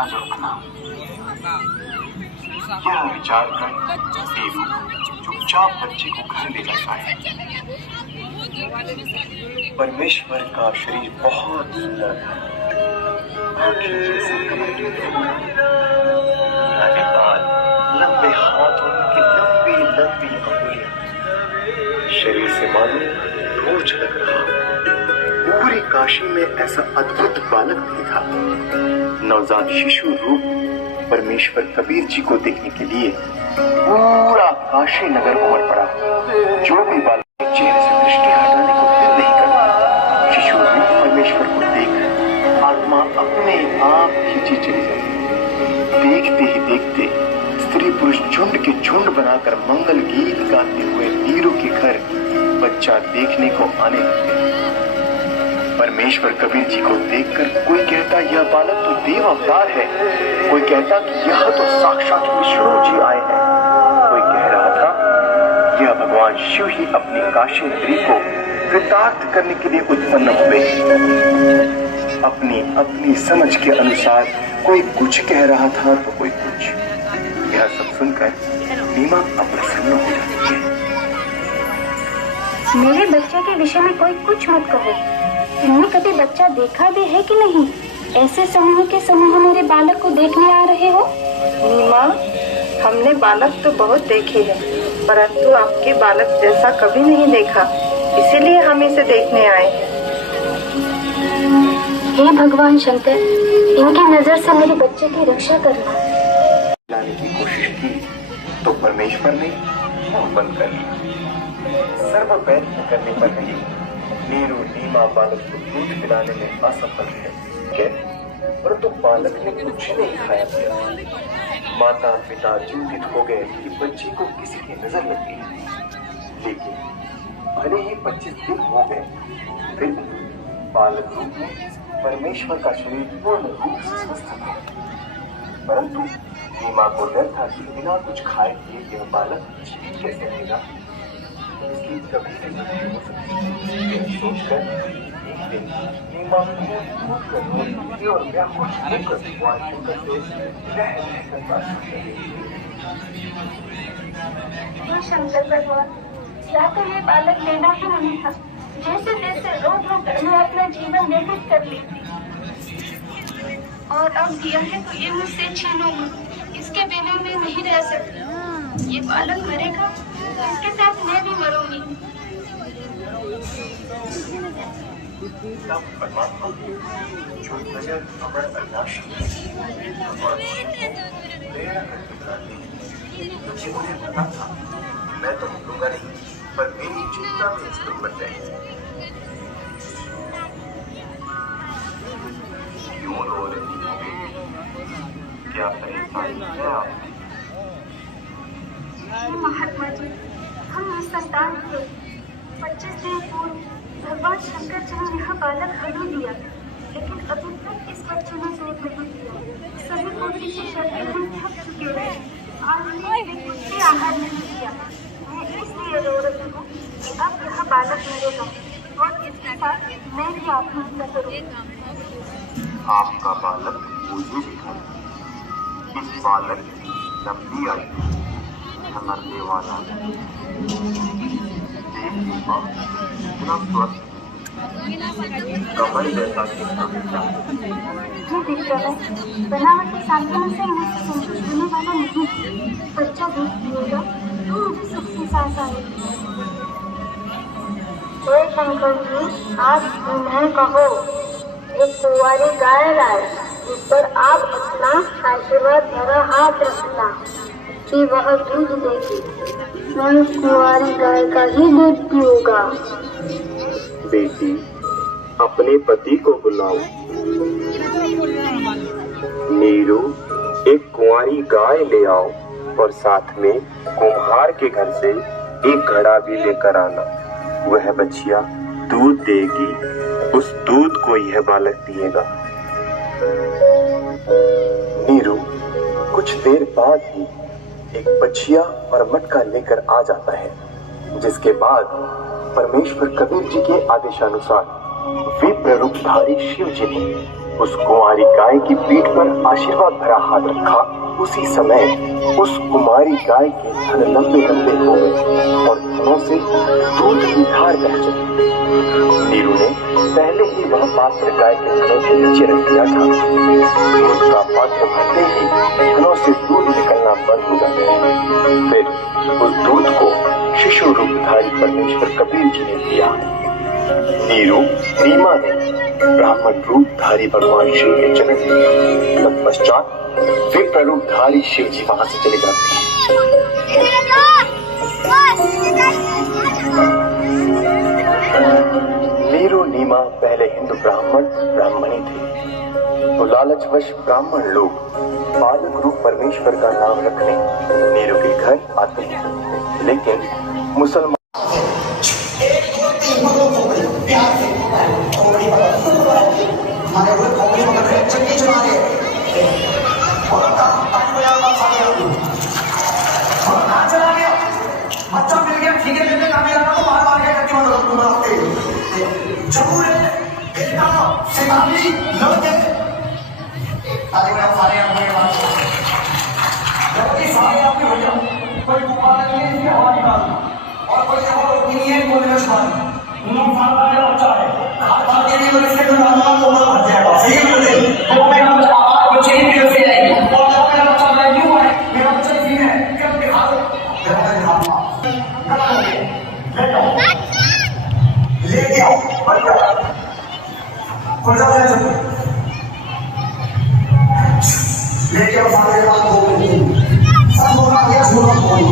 आवाज रखना। यह विचार कर देव चुपचाप बच्चे को घर ले जाता है। परमेश्वर का शरीर बहुत सुंदर था, आंखें जैसे कमल के फूल, पुराने बाल, लंबे हाथ और उनकी लंबी लंबी अंगुलियां, शरीर से मानो नूर झलक रहा। पूरी काशी में ऐसा अद्भुत बालक नहीं था। नवजात शिशु रूप परमेश्वर कबीर जी को देखने के लिए पूरा काशी नगर उमड़ पड़ा। जो भी बालक चेहरे से दृष्टि हटाने को दिल नहीं करता, शिशु रूप परमेश्वर को देख आत्मा अपने आप खींची चली जाती। देखते ही देखते स्त्री पुरुष झुंड के झुंड बनाकर मंगल गीत गाते हुए नीरू के घर बच्चा देखने को आने लगते। परमेश्वर कबीर जी को देखकर कोई कहता यह बालक तो देव अवतार है, कोई कहता कि यह तो साक्षात विष्णु जी आए हैं, कोई कह रहा था यह भगवान शिव ही अपनी काशी नगरी को कृतार्थ करने के लिए उत्पन्न हुए। अपनी अपनी समझ के अनुसार कोई कुछ कह रहा था तो कोई कुछ। यह सब सुनकर नीमा अप्रसन्न हो जाती है। मेरे बच्चे के विषय में कोई कुछ मत कहो। तुमने कभी बच्चा देखा भी है कि नहीं? ऐसे समूह के समूह मेरे बालक को देखने आ रहे हो? नीमा, हमने बालक तो बहुत देखे हैं, परंतु आपके बालक जैसा कभी नहीं देखा, इसीलिए हम इसे देखने आए हैं। हे भगवान शंकर, इनकी नजर से मेरे बच्चे की रक्षा करना। लाने की कोशिश की तो परमेश्वर ने मुंह बंद कर लिया। सर्व प्रयत्न करने पर भी नीरू नीमा बालक को दूध पिलाने में असफल है, परंतु बालक ने कुछ नहीं खाया पिया। माता पिता चिंतित हो गए कि बच्चे को किसी की नजर लग गई। लेकिन भले ही 25 दिन हो गए, फिर बालक रूप में परमेश्वर का शरीर पूर्ण रूप से स्वस्थ था। परंतु नीमा को डर था कि बिना कुछ खाए पिए यह बालक जीवित कैसे रहेगा, इसकी कभी नहीं हो सकती। यह सोचकर एक दिन नीमा कूद कर रोती और व्याकुल होकर भगवान शंकर से रहकर प्रार्थना कर रही थी। हे शंकर भगवान, या तो ये बालक लेना ही नहीं था। जैसे तैसे रो कर मैं अपना जीवन व्यतीत कर ली थी, और अब दिया है तो ये मुझसे छीनो मत। इसके बिना मैं नहीं रह सकती। ये बालक मरेगा तो इसके साथ मैं भी मरूंगी। परमात्मा जो नजर अमर अविनाशी मुझे पता था मैं तो निकलूंगा नहीं, पर मेरी चिंता में इसको बढ़ जाए। क्यों रो रही हो बेटी? क्या परेशानी है आपकी? महात्मा जी, हम निसंतान थे। 25 दिन पूर्व भगवान शंकर जी ने यह बालक हमें दिया, लेकिन अभी तक इस बच्चे ने दूध नहीं दिया। सभी पुत्री की शक्ति हम थक चुके हैं। आज हमने कुछ भी आहार नहीं दिया। मैं इसलिए रो रही हूँ कि अब यह बालक मरेगा और इसके साथ मैं भी आत्महत्या करूँगी। आपका बालक मुझे दिखाई। इस बालक की लंबी आयु मरने वाला इतना स्वस्थ कमल जैसा बनावटी सांत्वना से मुझसे संतुष्ट होने वाला नहीं। बच्चा दूध पिएगा तो मुझे सुख से सांस आएगी। हे शंकर जी, आप उन्हें कहो एक कुंवारी गाय लाए, जिस पर आप अपना आशीर्वाद भरा हाथ रखना कि वह दूध देगी। मैं उस कुंवारी गाय का ही दूध पीऊंगा। बेटी, अपने पति को बुलाओ। नीरू, एक कुंवारी गाय ले आओ और साथ में कुम्हार के घर से एक घड़ा भी लेकर आना। वह बच्चिया दूध देगी, उस दूध को यह बालक पिएगा। नीरू कुछ देर बाद ही एक बच्चिया और मटका लेकर आ जाता है, जिसके बाद परमेश्वर कबीर जी के आदेशानुसार विप्र रूपधारी शिव जी ने उस कुंवारी गाय की पीठ पर आशीर्वाद भरा हाथ रखा, उसी समय उस कुमारी गाय के थन लंबे लंबे हो गए और थनों से दूध की धार बह चली। नीरू ने पहले ही वह पात्र गाय के थनों के नीचे रख दिया था। दूध का पात्र भरते ही थनों से दूध निकलना बंद हो जाता है। फिर उस दूध को शिशु रूपधारी परमेश्वर कबीर जी ने पिया। नीरू नीमा ने ब्राह्मण रूपधारी भगवान शिव के जन्म दिया। तत्पश्चात विप्र रूपधारी शिव जी वहां से चले जाते हैं। नीरू नीमा पहले हिंदू ब्राह्मणी थे, तो लालचवश ब्राह्मण लोग बालक रूप परमेश्वर का नाम रखने नीरू के घर आते हैं। लेकिन मुसलमान बच्चा मिल गया, ठीक है, लेकिन काफी ज्यादा तो मार मार के करके मतलब बनाते जरूर है बेटा शैतानी लड़के अरे मैं सारे आपके पास जबकि सारे आपके हो जाओ, कोई गुब्बारा नहीं है, इसकी हवा निकालना और कोई हवा रोकनी नहीं है, बोलने में छुपाना। 9 साल का बच्चा है, हर बार के लिए इसके अंदर डालना तो वो भर जाएगा। सही है बोले तो मेरा बच्चा बच्चे ही फिर से आएगी और मेरा बच्चा क्यों है, मेरा बच्चा इसी है, क्या दिखा दो लेके आओ लेके आओ सारे बात हो गई सब होगा गया छोड़ा कोई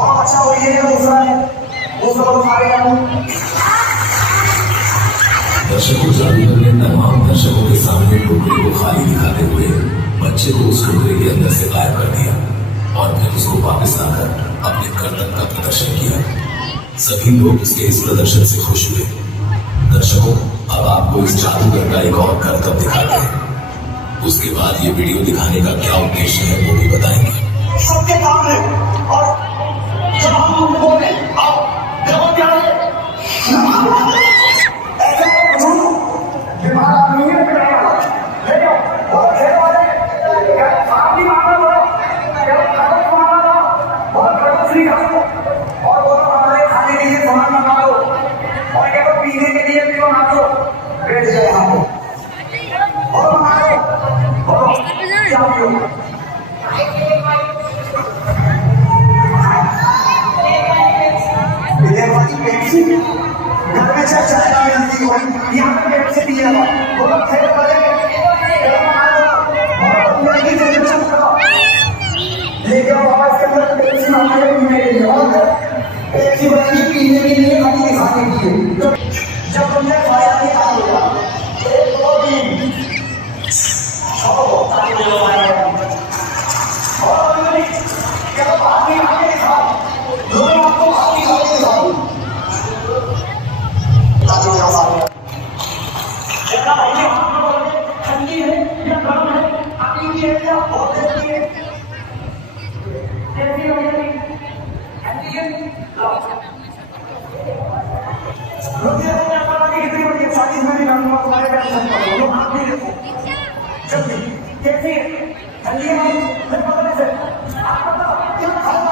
और अच्छा हो ये दूसरा है दूसरा सारे दर्शकों जादूगर ने तमाम दर्शकों के सामने टोकरी को खाली दिखाते हुए बच्चे को उस टोकरी के अंदर से गायब कर दिया और फिर उसको वापस लाकर अपने कर्तव्य का प्रदर्शन किया। सभी लोग उसके इस प्रदर्शन से खुश हुए। दर्शकों, अब आपको इस जादूगर का एक और करतब दिखाते हैं। उसके बाद ये वीडियो दिखाने का क्या उद्देश्य है वो भी बताएंगे। सबके काम है और जब हम बोले आओ देखो क्या है ऐसे बीमार आदमी है ले जाओ और खेल वाले साथ ही मांगना बोलो कागज मांगना दो और कागज नहीं खाओ और बोलो हमारे खाने के लिए सामान मंगा दो और क्या तो पीने के लिए भी मंगा दो बैठ जाए यहाँ पे और मंगा दो बोलो क्या पियो घर में चाय चाय मिलती है यहाँ पे पेट से पिए बोलो खेल वाले लेके आओ बाबा इसके अंदर पेप्सी मांगने के पीने के लिए और पेप्सी बनानी पीने के लिए खाने खाने के लिए जब तुमने खाया नहीं खा लिया 1-2 दिन छोड़ो ताकि वो आए और क्या बात नहीं आगे दिखाओ लोग आपको बाकी आगे दिखाओ ताकि वो आए देखा भाई ठंडी है या गर्म है अभी भी है या बहुत देती है कैसी हो गई ठंडी है लोग ये पता नहीं कितनी बड़ी 40 में भी गर्म तुम्हारे घर से लोग आप नहीं देखो जब भी कैसी है ठंडी है मैं पता नहीं से आप बताओ क्या खाओ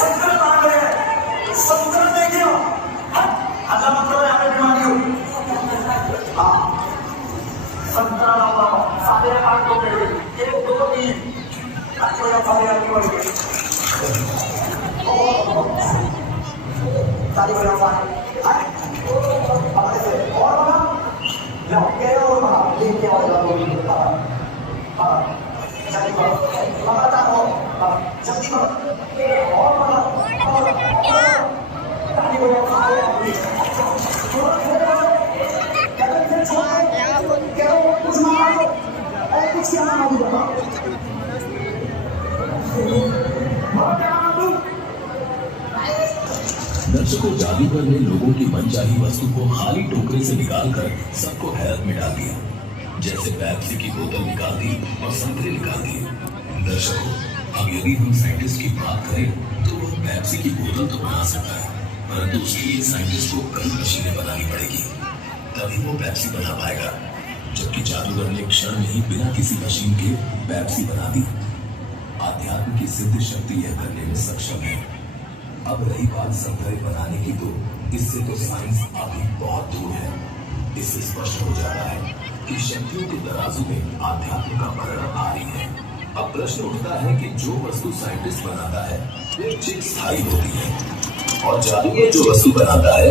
संतरा आ गया संतरा देखियो अल्लाह मतलब यहाँ पे बीमारी हो हाँ संतरा लाओ सारे काट दो 1-2 3 ताकि वो सारे आदमी बढ़ गए सारी बड़ा सारे हमारे से और बना यहाँ के और बना लेके आओ हाँ जल्दी करो लगातार हो जल्दी करो और बना ताकि वो सारे आदमी कुछ मांगो और कुछ क्या मांगो दर्शकों, जादूगर ने लोगों की मनचाही वस्तु को खाली टोकरे से निकालकर सबको हैरत में डाल दिया। जैसे पेप्सी की बोतल निकाल दी और संतरे निकाल दिए। दर्शकों, अब यदि हम साइंटिस्ट की बात करें तो वह पेप्सी की बोतल तो बना सकता है, परंतु उसके लिए साइंटिस्ट को कई मशीनें बनानी पड़ेगी, तभी वो पेप्सी बना पाएगा। जबकि जादूगर ने क्षण में ही बिना किसी मशीन के पेप्सी बना दी। आध्यात्म की सिद्ध शक्ति यह करने में सक्षम है। अब रही बात संतरे बनाने की, तो इससे तो साइंस अभी बहुत दूर है। इससे स्पष्ट हो जाता है कि शक्तियों के तराजू में आध्यात्म का भरण भारी है। अब प्रश्न उठता है कि जो वस्तु साइंटिस्ट बनाता है वो चिरस्थायी होती है, और जादूगर जो वस्तु बनाता है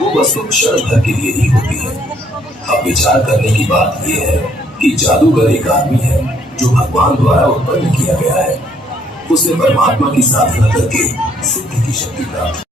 वो वस्तु क्षण भर के लिए ही होती है। अब विचार करने की बात यह है कि जादूगर एक आदमी है जो भगवान द्वारा उत्पन्न किया गया है। उसने परमात्मा की साधना करके सिद्धि की शक्ति प्राप्त